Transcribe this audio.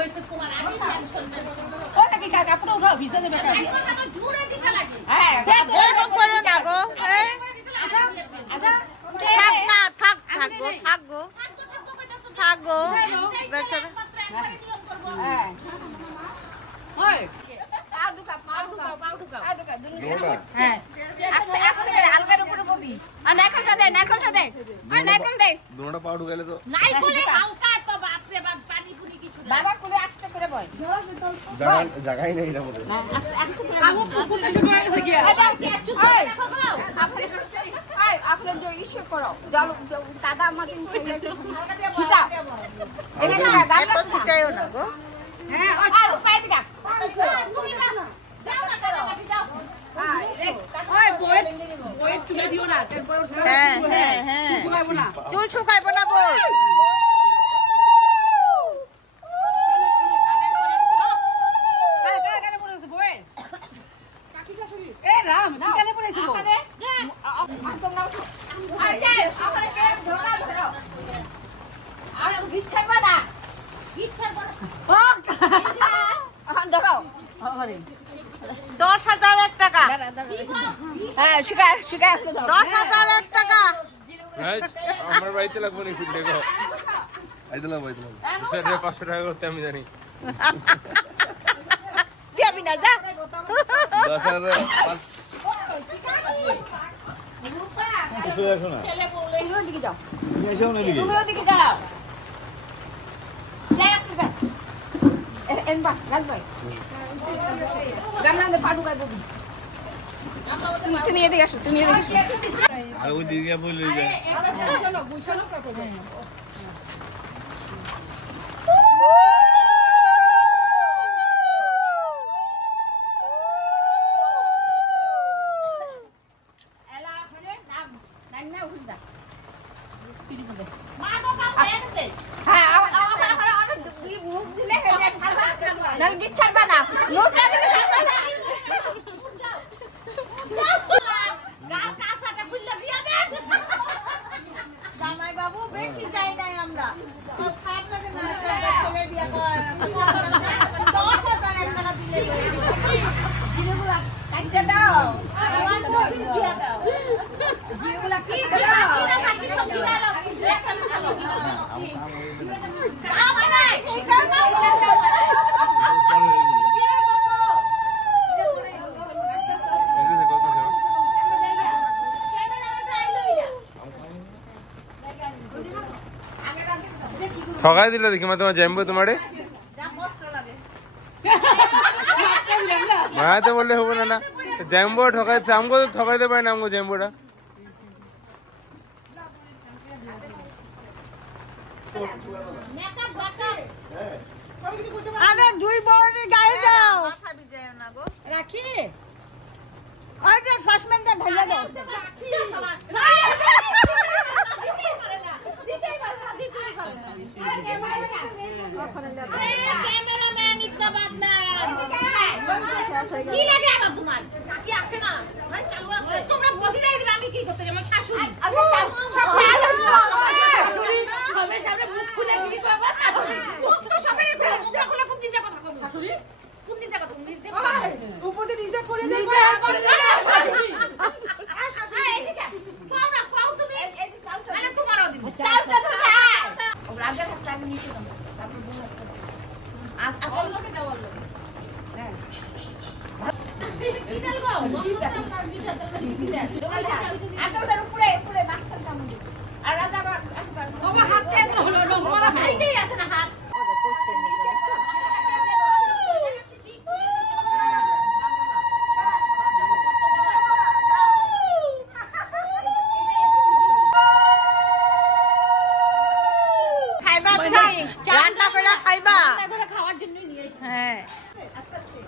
হইছে তোমার আগে টেনশন না ওটা কি কাকা পুরো উঠাও ভিজে যাবে না কথা তো জোরে দিতে লাগে হ্যাঁ এরকম করো না গো হ্যাঁ থাকো বেচারা হ্যাঁ ওই হ্যাঁ আস্তে আস্তে আলগার উপরে ববি আর নাইকলটা দে আর নাইকল দে দুটোটা পাউডার গেলে তো নাইকলে হালকা তো বাপ রে বাপ পানি পুরি কিছু না বাবা কোলে আস্তে করে বয় জায়গাই নেই এর মধ্যে আস্তে আস্তে করে আমু ফুল থেকে ডুবে গেছে কি আপনি যে ইস্যু করো জল দাদা আমাকে ছিটা এটা না এত ছিটাইও না গো হ্যাঁ আর উপায় দিগা তুমি না যাও না কাটি যাও ওই বই তুলে দিও না তারপর হ্যাঁ হ্যাঁ হ্যাঁ শুকাইবো না চুল শুকাইবো না বল কানে পড়েছে বই কাকি শাশুড়ি এ রাম কি কানে পড়েছে গো তোমরা আরে আমারে কে ধরা ধরো আর বিচ্ছার বানা বিচ্ছার বানা ধরো আরে 10,001 টাকা হ্যাঁ শিকায় 10,001 টাকা আমার বাড়িতে লাগবে না ফিল্ডে গো আইদলাম 500 টাকা করতে আমি জানি দিবি না যা 10,000 ছেলে বলে এগুলো দিকে যাও তুমি এসেও না এদিকে এগুলো দিকে যাও যাই একটু যা এনবা রাজভাই গামলাতে পাটু গাইবো তুমি এদিকে আসো আর ওই দিকে বলে যায় বুঝানো কাপড় মা তো কাম হয়ে গেছে হ্যাঁ নাল বিচ্ছার বানা লোটা দিলে ছাড়বা না গাল কাঁসাটা খুললে দিয়া দেন জামাই বাবু বেশি চাই নাই আমরা তো খারাপ লাগে না ছেলে বিয়া করে 10,000 টাকা দিলে জিরেগুলা কাটতে দাও দিয়া দাও জিরেগুলা কি কাটতে দাও বাকি না থাকি সবজি লাগাও কিছু একটা খালো আমরা এইটা না ঠকাই দিল দেখি মা তোমার জ্যাম্বো তোমারে যা কষ্ট লাগে মায়াতে বললে হবে না না জ্যাম্বো ঠকাইছে আমগো তো ঠকাইতে পারে না আমগো জ্যাম্বোটা মেকআপ বাটার আরে দুই বড়ি গায়ে দাও মাথা ভিজায় না গো রাখি ওই যে সসম্যানটা ঢেলে দাও ক্যামেরাম্যান ইটকা বাদম্যান কি লাগে আমার তোমার সাথী আসে না ভাই চালু আছে তোমরা বদিলাই দিবে আমি কি করতে আমার শাশুড়ি সবে সামনে মুখ খুলে কি করবা মুখ তো সবে মুখ খুলে কোন দিন কথা কব শাশুড়ি কোন দিন কথা নিজ দে উপরে নিজে করে যাও এদিকে তোমরা কও তুমি আরে তোমারও দিব চালটা ধরে ও রাজার হাতে আমি নিচে দাও তারপর বল আজ আসল লোকে যাও বল হ্যাঁ কি দেলগো আতটার উপরে মাস্টার কাম আর রাজা বাবা হাতে হলো মারা খাইতেই আছে না হাত খাইবা তুমি রান্না করে খাইবা খাওয়ার জন্যই নিয়ে হ্যাঁ আস্তে আস্তে